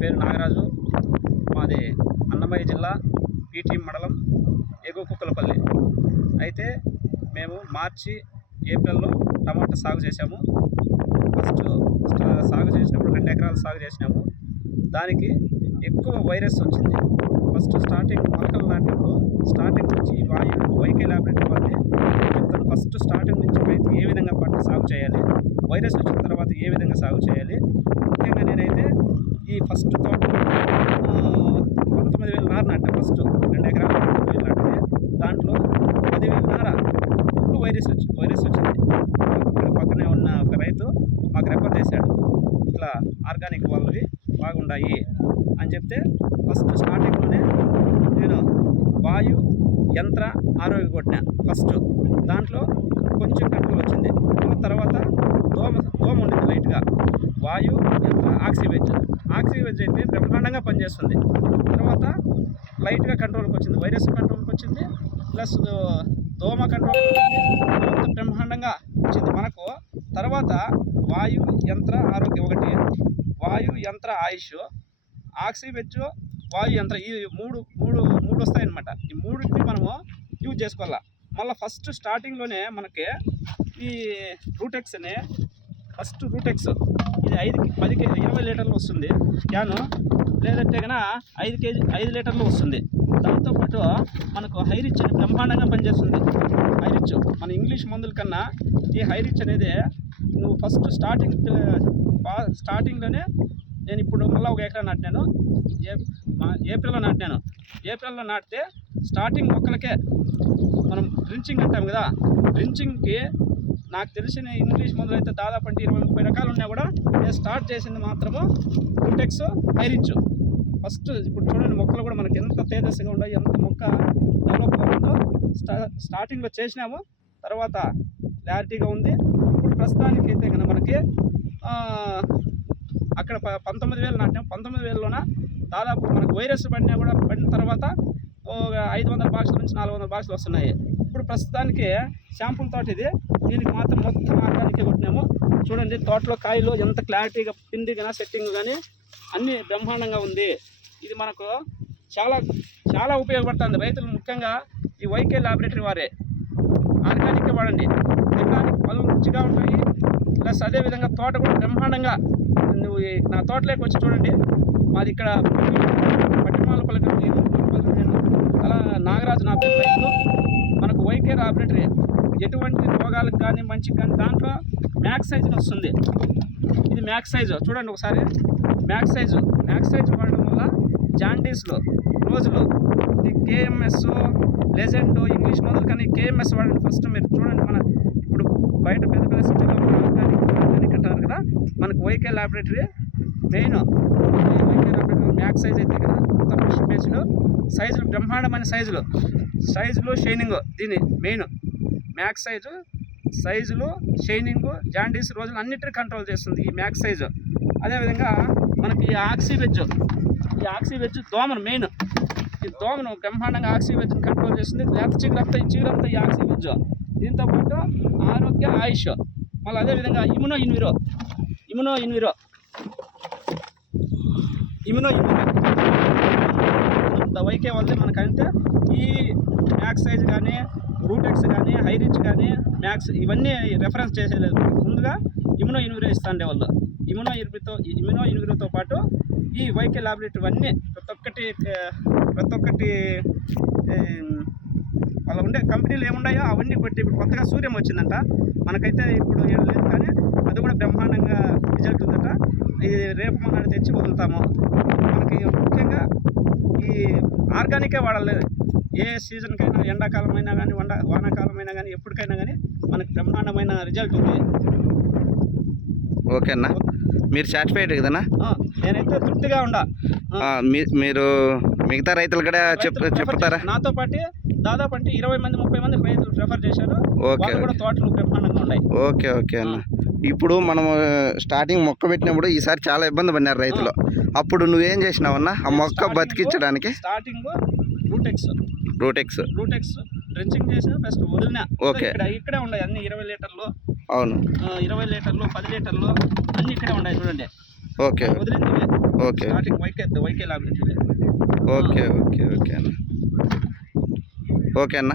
పేరు నాగరాజు. మాది అన్నమయ్య జిల్లా పీటీ మండలం ఎగువ కుక్కలపల్లి అయితే మేము మార్చి ఏప్రిల్లో టమాటా సాగు చేశాము. ఫస్ట్ సాగు చేసినప్పుడు రెండు ఎకరాలు సాగు చేసినాము. దానికి ఎక్కువ వైరస్ వచ్చింది. ఫస్ట్ స్టార్టింగ్ మొలకలు నాటినప్పుడు స్టార్టింగ్ నుంచి ఈ వాయు వైకే ల్యాబొరేటరీ వాళ్ళే చెప్తాను ఫస్ట్ స్టార్టింగ్ నుంచి రైతు ఏ విధంగా పంట సాగు చేయాలి వైరస్ వచ్చిన తర్వాత ఏ విధంగా సాగు చేయాలి ఫస్ట్ తోట పంతొమ్మిది వేల నార నాట ఫస్ట్ రెండు ఎకరాలు పంతొమ్మిది వేలు నాటితే దాంట్లో పదివేల నార ఫుల్ వైరస్ వచ్చి వైరస్ వచ్చింది. ఇక్కడ పక్కనే ఉన్న ఒక రైతు మాకు రెఫర్ చేశాడు. ఇట్లా ఆర్గానిక్ వాళ్ళవి బాగుండాయి అని చెప్తే ఫస్ట్ స్టార్టింగ్లోనే నేను వాయు యంత్ర ఆరోగ్య కొట్టిన ఫస్ట్. దాంట్లో కొంచెం కంట్రోల్ వచ్చింది. తర్వాత దోమ దోమ ఉండింది లైట్గా. వాయు యంత్ర ఆక్సివెజ్ అయితే బ్రహ్మాండంగా పనిచేస్తుంది. తర్వాత లైట్గా కంట్రోల్కి వచ్చింది. వైరస్ కంట్రోల్కి వచ్చింది. ప్లస్ దోమ కంట్రోల్ మొత్తం బ్రహ్మాండంగా వచ్చింది. మనకు తర్వాత వాయు యంత్ర ఆరోగ్యం ఒకటి. వాయు యంత్ర ఆయుష్. ఆక్సివెజ్ వాయు యంత్ర ఈ మూడు మూడు మూడు వస్తాయన్నమాట. ఈ మూడింటిని మనము యూజ్ చేసుకోవాలా? మళ్ళీ ఫస్ట్ స్టార్టింగ్లోనే మనకి ఈ రూటెక్స్ అనే ఫస్ట్ రూటెక్స్. ఇది ఐదు పది కేజీ ఇరవై లీటర్లు వస్తుంది. క్యాను లేదంటే కనుక ఐదు కేజీ ఐదు లీటర్లు వస్తుంది. దాంతోపాటు మనకు హైరిచ్ అని బ్రహ్మాండంగా పనిచేస్తుంది. హైరిచ్ మన ఇంగ్లీష్ మందుల కన్నా ఈ హైరిచ్ అనేది నువ్వు ఫస్ట్ స్టార్టింగ్ స్టార్టింగ్లోనే నేను ఇప్పుడు మళ్ళీ ఒక ఎకరా నాటినాను. ఏ మా- ఏప్రిల్లో నాటినాను. ఏప్రిల్లో నాటితే స్టార్టింగ్ మొక్కలకే మనం డ్రించింగ్ అంటాం కదా. డ్రించింగ్కి నాకు తెలిసిన ఇంగ్లీష్ మందులు అయితే దాదాపు అంటే ఇరవై ముప్పై రకాలు ఉన్నా కూడా నేను స్టార్ట్ చేసింది మాత్రము గుటెక్స్ హైరిచ్ ఫస్ట్ ఇప్పుడు చూడండి మొక్కలు కూడా మనకి ఎంత తేజస్సుగా ఉండో ఎంత మొక్క డెవలప్ ఉందో స్టా స్టార్టింగ్లో చేసినాము. తర్వాత క్లారిటీగా ఉంది. ఇప్పుడు ప్రస్తుతానికి అయితే కనుక మనకి అక్కడ ప- పంతొమ్మిది వేలు నాటినాం. పంతొమ్మిది వేలలోన దాదాపు మనకు వైరస్ పడినా కూడా పడిన తర్వాత ఒక ఐదు వందల బాక్సుల నుంచి నాలుగు వందల బాక్సులు వస్తున్నాయి. ఇప్పుడు ప్రస్తుతానికి షాంపుల్ తోటి ఇది దీనికి మాత్రం మొత్తం ఆర్గానికే కొట్టినాము. చూడండి తోటలో కాయలు ఎంత క్లారిటీగా పిండి కానీ సెట్టింగ్ కానీ అన్నీ బ్రహ్మాండంగా ఉంది. ఇది మనకు చాలా చాలా ఉపయోగపడుతుంది. రైతులు ముఖ్యంగా ఈ వైకే ల్యాబొరేటరీ వారే. ఆర్గానిక్ వాడండి. తినడానికి పళ్ళు రుచిగా ఉంటాయి. ప్లస్ అదేవిధంగా తోట కూడా బ్రహ్మాండంగా నువ్వు ఈ నా తోటలోకి వచ్చి చూడండి. మాది ఇక్కడ పట్టిమాల పలకలు నేను అలా నాగరాజు నా పేరు రైతు. మనకు వైకే ల్యాబొరేటరీ ఎటువంటి రోగాలకు కానీ మంచికి కానీ దాంట్లో మ్యాక్స్ సైజ్ వస్తుంది. ఇది మ్యాక్స్ సైజు చూడండి ఒకసారి. మ్యాక్స్ సైజు మ్యాక్స్ సైజు వాడడం వల్ల జాండీస్లో రోజులో ఈ కేఎంఎస్ లెజెండ్ ఇంగ్లీష్ మొదలు కానీ కేఎంఎస్ వాడండి ఫస్ట్ మీరు చూడండి మన ఇప్పుడు బయట పెద్ద పెద్ద సిటీలో ఆర్గానిక్ అంటారు కదా మనకు Y K laboratory main Y K laboratory max size అయితే కదా అంత ఫిష్ సైజులు బ్రహ్మాండమైన సైజులు సైజులు షైనింగ్ దీని మెయిన్ మ్యాక్స్ సైజు సైజులు షైనింగ్ జాండీస్ రోజులు అన్నిటిని కంట్రోల్ చేస్తుంది ఈ మ్యాక్స్ సైజు. అదేవిధంగా మనకి ఈ ఆక్సీవెజ్ ఈ ఆక్సివెజ్ దోమను మెయిన్ ఈ దోమను బ్రహ్మాండంగా ఆక్సీవెజ్ని కంట్రోల్ చేస్తుంది. లేత చిగురంతా ఈ చిగురంతా ఈ ఆక్సీ దీంతోపాటు దీంతో పాటు ఆరోగ్య ఆయుష్. మళ్ళీ అదేవిధంగా ఇమ్యునో ఇన్విరో ఇమ్యునో ఇన్విరో ఇమ్యునో ఇన్విరో. వైకే వల్లే మనకంటే ఈ మ్యాక్సైజ్ కానీ రూటెక్స్ కానీ హైరిచ్ కానీ మ్యాక్స్ ఇవన్నీ రెఫరెన్స్ చేసేలేదు. ముందుగా ఇమ్యునో ఇన్విరో ఇస్తాండే వాళ్ళు. ఇమ్యునో ఇన్వితో ఇమ్యునో ఇన్విరోతో పాటు ఈ వైకే ల్యాబొరేటరీ అన్నీ ప్రతి ఒక్కటి ప్రతి ఒక్కటి అలా వాళ్ళ ఉండే కంపెనీలు ఏమున్నాయో అవన్నీ కొట్టి ఇప్పుడు కొత్తగా సూర్యం వచ్చిందంట. మనకైతే ఇప్పుడు ఏం లేదు కానీ అది కూడా బ్రహ్మాండంగా రిజల్ట్ ఉందట. ఇది రేపు మొన్న తెచ్చి వదులుతాము. మనకి ముఖ్యంగా ఈ ఆర్గానికే వాడాలి. ఏ సీజన్కైనా ఎండాకాలం అయినా కానీ వండ వానాకాలం అయినా కానీ ఎప్పటికైనా కానీ మనకి బ్రహ్మాండమైన రిజల్ట్ ఉంది. ఓకే అన్న. మీరు సాటిస్ఫైడ్ కదన్నా? నేనైతే తృప్తిగా ఉండా. మీరు మిగతా రైతులు కూడా చెప్ చెప్తారా. నాతో పాటు దాదాపు అంటే ఇరవై మంది ముప్పై మంది రైతులు ప్రిఫర్ చేశారు. ఓకే కూడా తోటలు బ్రహ్మాండంగా ఉన్నాయి. ఓకే ఓకే అన్న. ఇప్పుడు మనము స్టార్టింగ్ మొక్క పెట్టినప్పుడు ఈసారి చాలా ఇబ్బంది పడినారు రైతులు. అప్పుడు నువ్వేం చేసినావన్నా? ఆ మొక్క బతికించడానికి? Starting Rootex Rootex Rootex drenching చేసిన ఫస్ట్ వదిలిన. ఓకే. ఇక్కడ ఇక్కడే ఉన్నాయి అన్ని ఇరవై లీటర్లు. అవును. ఇరవై లీటర్లు పది లీటర్లు అన్ని ఇక్కడే ఉన్నాయి చూడండి. Okay. Okay. Starting Y K Y K ఇవే. ఓకే ఓకే ఓకే అన్న. ఓకే అన్న.